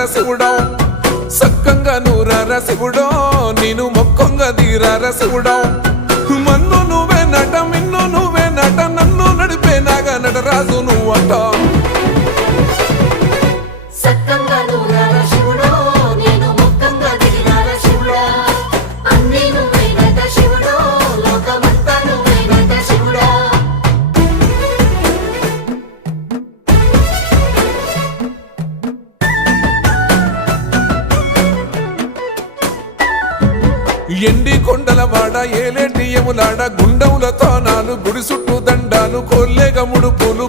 తీరార శివుడా సక్కంగా నూరార శివుడో నేను మొక్కంగా తీరార శివుడా మన్ను నువ్వే నట మిన్ను నువ్వే నట నన్ను నడిపే నాగా నటరాజు నువ్వంట ఎండి కొండల వాడ ఏలేటి యములాడ గుండముల తానాలు గుడి చుట్టూ దండాలు కోల్లేగ ముడుపులు